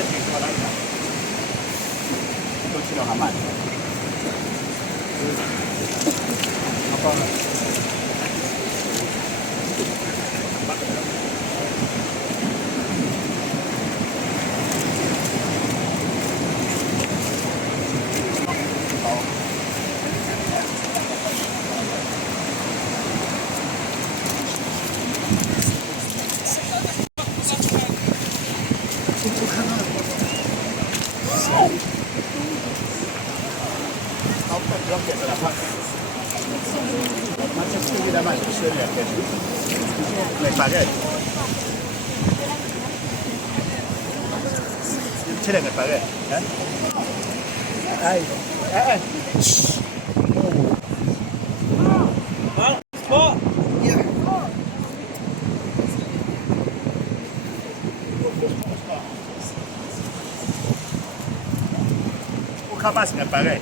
身体多来讲，都去掉还慢。好棒了。Tiene que pagar, ¿eh? Ay, ay. Capaz que pague.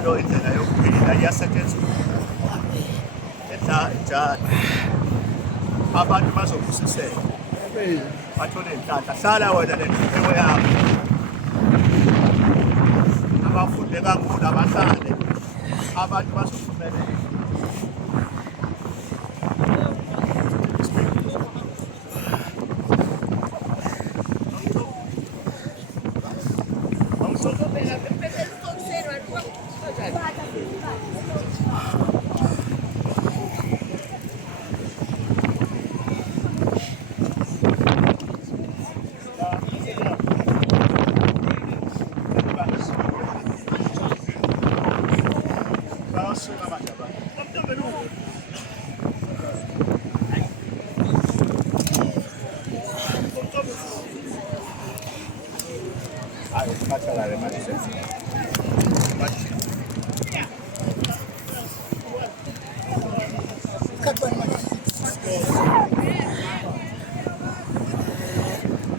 njalo indlela yokuphila iyasetshenziswa njalo abantu bazobusiseka bathole inhlanhla hlala wena lenhleko yakho abafunde kakhulu abahlale abantu bazophumelela.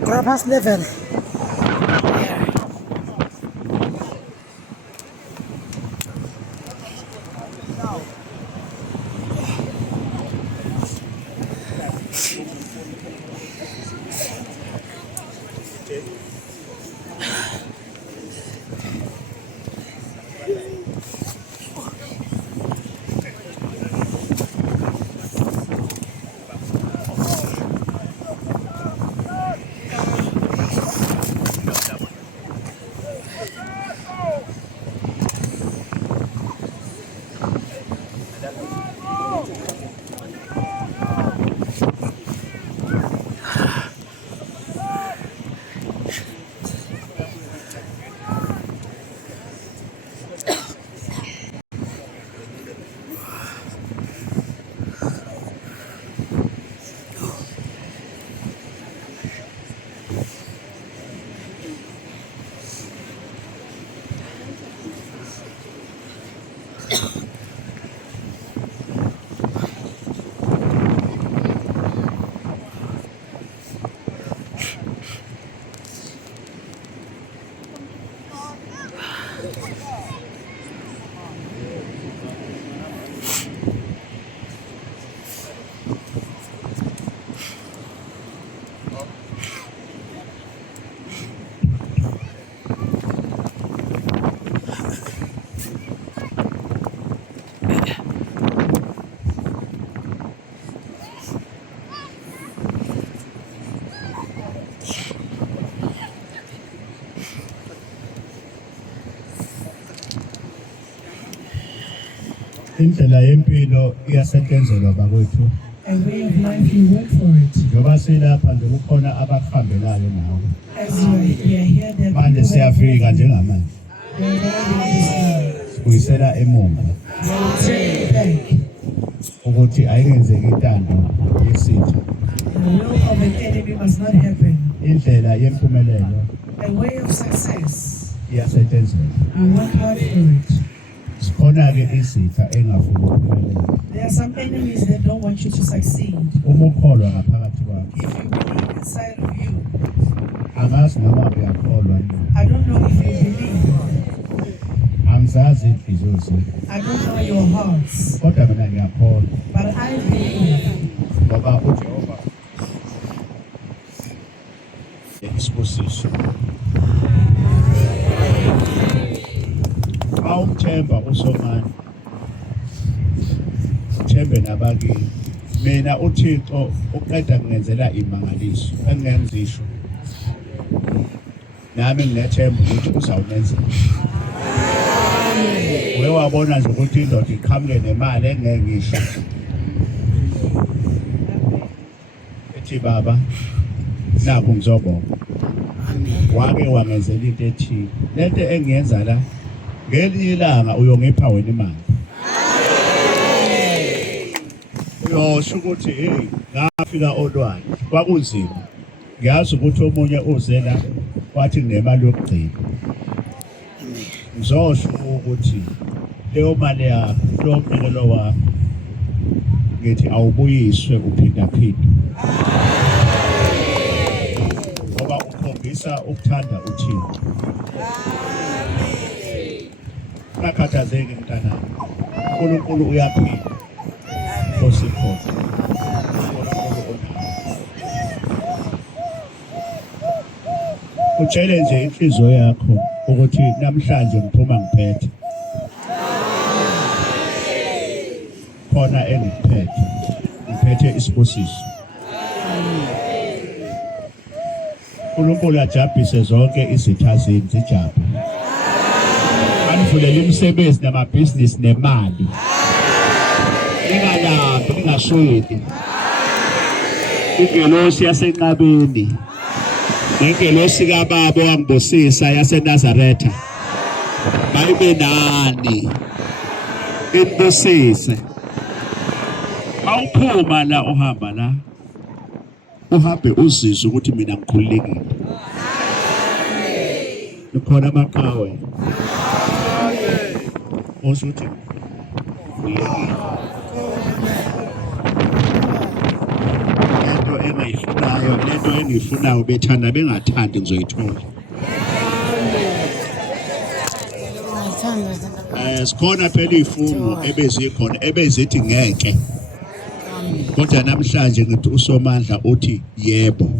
Grandpa's level. Indlela yempilo iyasetshenzelwa bakwethu. A way of life, you work for it. Ngoba silapha nje kukhona abakuhambelayo nawe. As we are here, there are Manje siyafika njengamanje. people Kuyisela emumva ukuthi ayingenzeki intando yesitha. The will of an enemy must not happen. Indlela yempumelelo A way of success, iyasetshenzelwa. we work hard for it. Sikhona ke izitha engafuni ukuphumelela. There are some enemies that don't want you to succeed. Uma ukholwa ngaphakathi kwakho, If you believe inside of you, angazi noma uyakholwa yini. I don't know if you believe. Angizazi inhliziyo zenu. I don't know your hearts, Kodwa mina ngiyakholwa but I believe. ngoba uJehova isibusiso. Awumthemba uSomani, uthembe nabakini. Mina uThixo uqeda kungenzela imangaliso engenzisho. Nami nginethemba ukuthi uzawumenzela. Wewabona nje ukuthi indoda iqhamuke nemali engeke ngisho. Ethi baba, nakho ngizobonga. Wake wangenzela into ethile. Lento engiyenza la ngelinye ilanga uyongipha wena imali. Uyosho ukuthi hey ngafika olwandle kwakunzima. Ngiyazi ukuthi omunye uze la wathi nemali yokugcina. Ngizosho ukuthi leyo mali yakho, lo mnikelo wakho ngithi awubuyiswe uphinda phinda. Ngoba ukhombisa ukuthanda uThixo. Ungakhathazeki mntana. uNkulunkulu uyaphila. Osikhona. uNkulunkulu unawe. Utshele nje inhliziyo yakho ukuthi namhlanje ngiphuma ngiphethe. Khona engiphethe. Ngiphethe isibusiso. uNkulunkulu ajabulise zonke izitha zenu zijabule. Anivulela imisebenzi namabhizinisi nemali. Ningalambi, ningasweli. Ingelosi yasenqabeni. Nengelosi kaBaba owangibusisa yaseNazaretha. Bayibe nani. Inibusise. Awuphuma la uhamba la. Uhambe uzizwe ukuthi mina ngikhululekile. Ukhona amaqhawe. Osuthi ngikhululekile. Lento engiyifunayo bethanda bengathandi ngizoyithola. Sikhona phela izifungo ebezikhona ebezithi ngeke. Kodwa namhlanje ngithi uSomandla uthi yebo.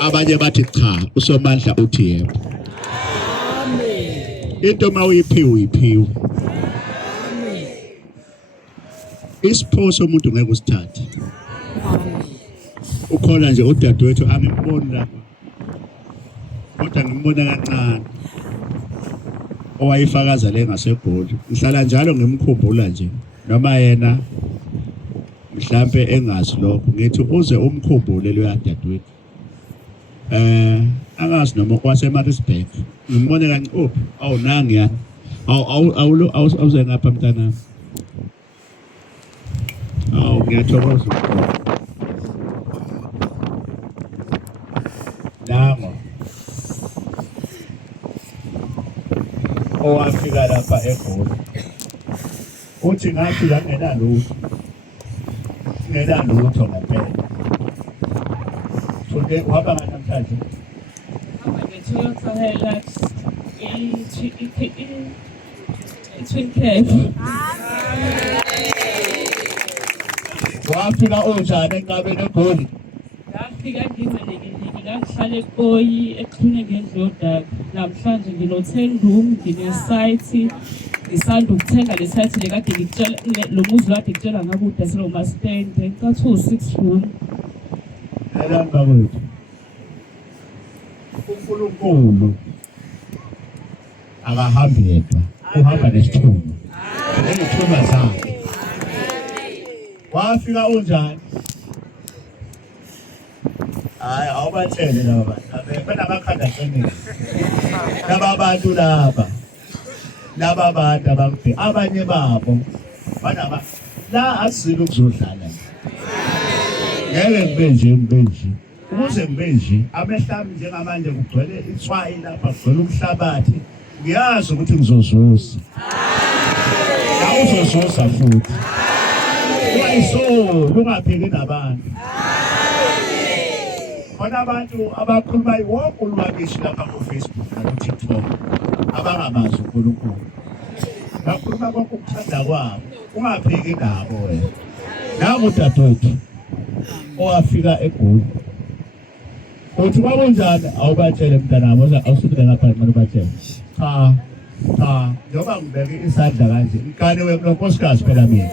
Abanye bathi cha, uSomandla uthi yebo. Into mawuyiphiwe. Isiphoso umuntu ngeke usithathe. Ukhona nje udadewethu angiboni lapha. Kodwa ngimbona kancane. Owayifakaza le ngaseGoli. Ngihlala njalo ngimkhumbula nje. Noma yena mhlambe engazi lokho ngithi uze umkhumbule lo yadadewethu. Angazi noma kwaseMaritzburg. Ngimbone kancane nangi ya. Awuze ngapha mntana. Ngiyathokoza. Nango. Owafika lapha eGoli. Uthi ngafika ngenalutho. Ngenalutho ngempela. Sonke waba namhlanje. Toyota Hilux Twin Cab. Wafika unjani enkabeni eGoli? Ngafika ngimelekile, ngihlala eKoyi exhune ngendlodaka. Namhlanje ngino-10 room, ngine-site. Ngisanda ukuthenga le site le kade ngikutshela lo muzi kade ngikutshela ngakude selo mastende. Nkathi 6 room. Elamba kwethu. uNkulunkulu akahambi yedwa, uhamba nesithunywa. Nesithunywa sakhe. Wafika unjani? Hayi awubatshele laba bantu. Benamakhanda aqinile. Laba bantu laba bantu abangiphe abanye babo banaba la asizile ukuzodlala. Ngeke ngibe nje. Ukuze ngibe nje amehlami njengamanje kugcwele itswayi lapha kugcwele umhlabathi. Ngiyazi ukuthi ngizozuza. Awuzozuza futhi. Wayiso lungapheli nabantu. Khona abantu abakhuluma wonke ulwakishi lapha ku Facebook na ku TikTok abangamazi uNkulunkulu. Bakhuluma konke ukuthanda kwabo. Ungapheki nabo wena. Nabo dadewethu owafika eGoli. Uthi kwakunjani awubatshele mntanami awusukile ngapha nxa ubatshele. Cha. Njoba ngibeke isandla kanje. Ngikane weNkosikazi phela mina.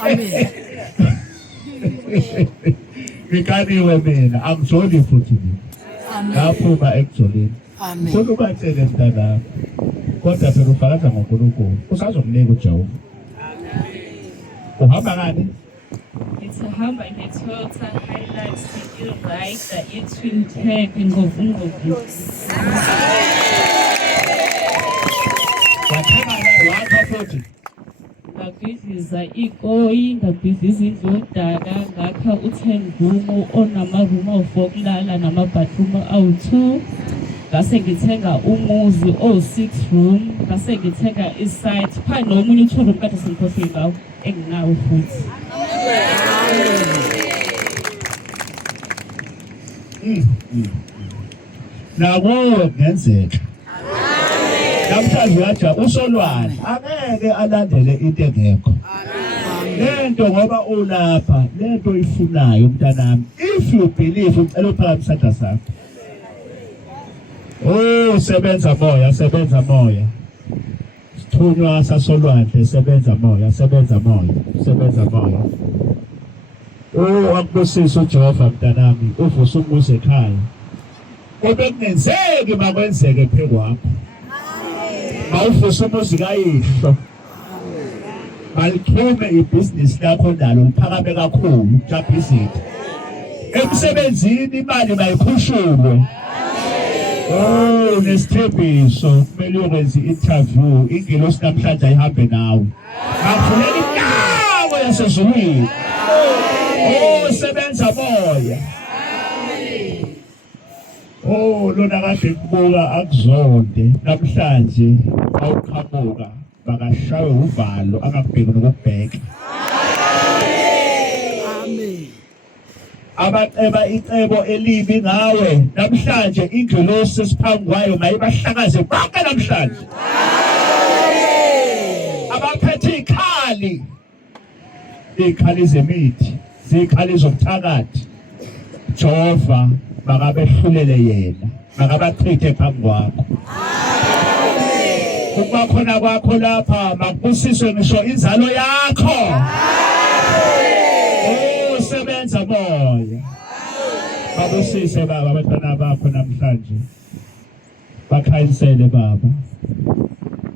Amen. Ngikaniwe mina angizoli futhi mina. Amen. Ngaphuma ekuzoleni. Amen. Sokubatshele mntanami. Kodwa phela ufakaza ngoNkulunkulu. Usazomnika uJehova. Amen. Uhamba ngani? Ngihamba nge-Toyota Hilux i-Rider i-Twin Cab ngovugovu. Wakha futhi. Ngabhiziza iKoyi, ngabhiziza indlodaka, ngakha u-10 room onama-room awu-4 okulala nama-bathroom awu-2. Ngase ngithenga umuzi o-6 room, ngase ngithenga isite phandle omunye u-2 room kade sengikhohlwe ngawo enginawo futhi. Nabo ngenzeka. namhlanje uyaja usolwane angeke alandele into engekho lento ngoba ulapha lento oyifunayo mntanami if you believe ucela uphakamisa isandla sakho. Oh sebenza moya sithunywa sasolwandle sebenza moya oh akubusisa uJehova mntanami uvusa umuze ekhaya obekungenzeki makwenzeke phekwakho mawuvusa umuzi kayihlo maliphume ibhizinisi lakho nalo liphakame kakhulu jump izinto emsebenzini imali mayikhushulwe. Oh nesithembiso kumele ukwenza i-interview ingelosi namhlanje ayihambe nawe akufuneka indawo yasezulwini. Oh sebenza moya. Oh lona kade kubuka akuzonde namhlanje awuqhamuka bakashawe uvalo angakubheki nokubheka. Abaceba icebo elibi ngawe namhlanje ingelosi esiphambi kwayo mayibahlakaze bonke namhlanje. Abaphethe ikhali zemithi zikhali zobuthakathi Jehova makabehlulele yena makabachithe phambi kwakho. Kuba khona kwakho lapha makubusiswe ngisho inzalo yakho. Oh sebenza moya. Babusise baba abantwana bakho namhlanje. Bakhanyisele baba.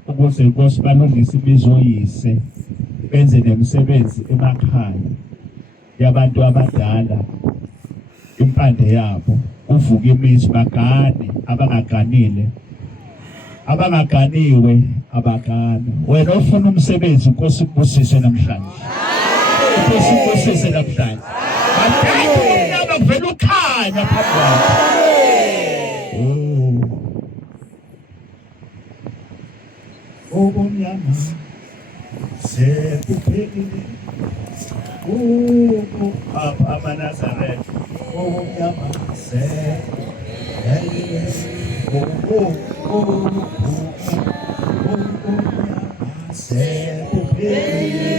Ukuze Nkosi balungise imizoyise benze nemisebenzi emakhaya yabantu abadala impande yabo uvuka imizi bagane abangaganiwe abagana. Wena ufuna umsebenzi Nkosi kubusise namhlanje. Nkosi kubusise namhlanje. Badala naba kuvela ukhanya phambi kwakho. Oh bomnyama sekuphelile. Oh Papa Nazareth. Oh bomnyama sekuphelile. Oh bomnyama sekuphelile.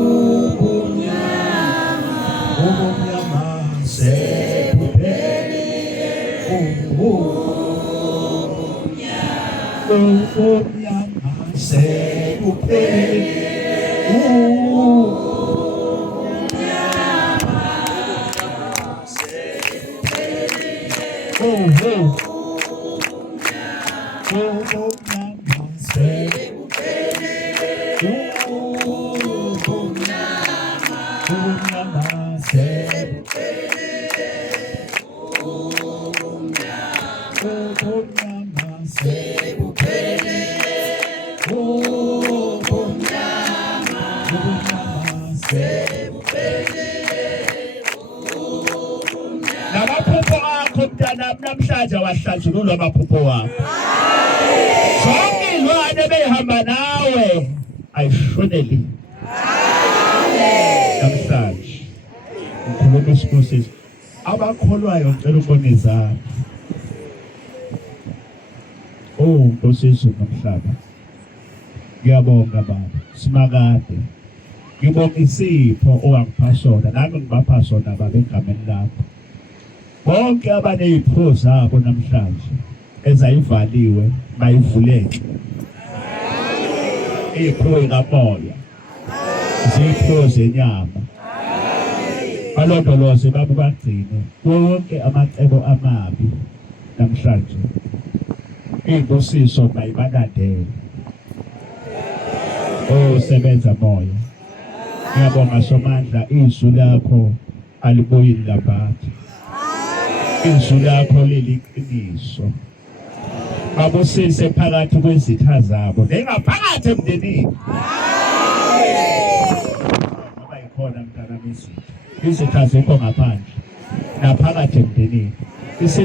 Oh bomnyama sekuphelile. Namaphupho akho mntanami namhlanje awahlanjululwa amaphupho wakho. Zonke izilwane behamba nawe ayishoneli. Namhlanje ukhuluma isibusiso abakholwayo ngicela ukubonisa. Oh Nkosi nomhlaba. Ngiyabonga baba simakade. Ngibonga isipho owangipha sona nami ngibapha sona baba egameni lakho. Bonke abanezipho zabo namhlanje ezayivaliwe bayivuleke. Izipho zikamoya. Izipho zenyama. Balondoloze baba bagcine wonke amacebo amabi namhlanje. Inkosi bayibalandele. Oh sebenza moya. Ngiyabonga somandla izwi lakho aliboyini labathi. Izwi lakho leliqiniso. Babusise phakathi kwezitha zabo nengaphakathi emndenini. Baba ikhona mntana izitha zikho ngaphandle naphakathi emndenini.